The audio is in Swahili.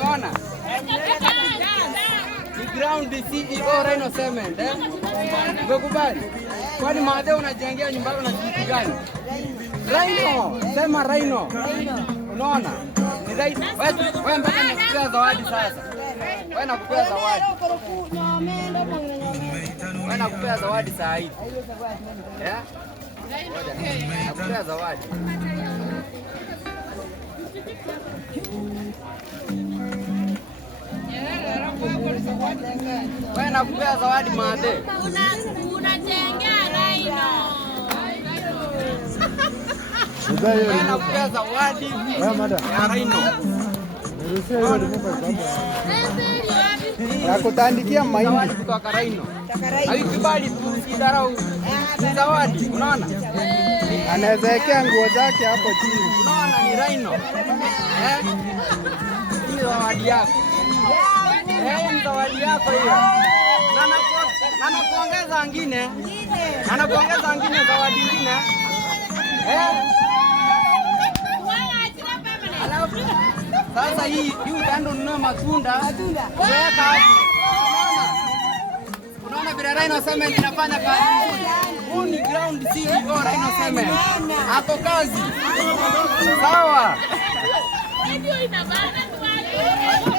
Unaona? Ground CEO Rhino Cement. Umekubali? Kwani Madhe unajengea nyumba yako na kitu gani? Rhino, sema Rhino. Unaona? Ni Rhino. Wewe mpaka nakupea zawadi sasa. Wewe nakupea zawadi. Wewe nakupea zawadi saa hii. Nakupea zawadi. Wewe nakupea zawadi Madhe. Unajengea Rhino. Wewe nakupea zawadi ya Rhino. Nakutandikia mahindi kutoka Rhino. Haikubali kusidharau. Ni zawadi, unaona? anaweza wekea nguo zake hapo chini. Unaona ni Rhino. Ni zawadi yako. Ni zawadi yako hiyo. Na nakuongeza nyingine. Anakuongeza nyingine zawadi nyingine. Sasa hii utaenda ununue matunda. Weka hapo. Unaona vile Rhino Cement inafanya kazi. Huu ni ground CEO Rhino Cement. Hapo kazi. Sawa. Ndio inabana tu.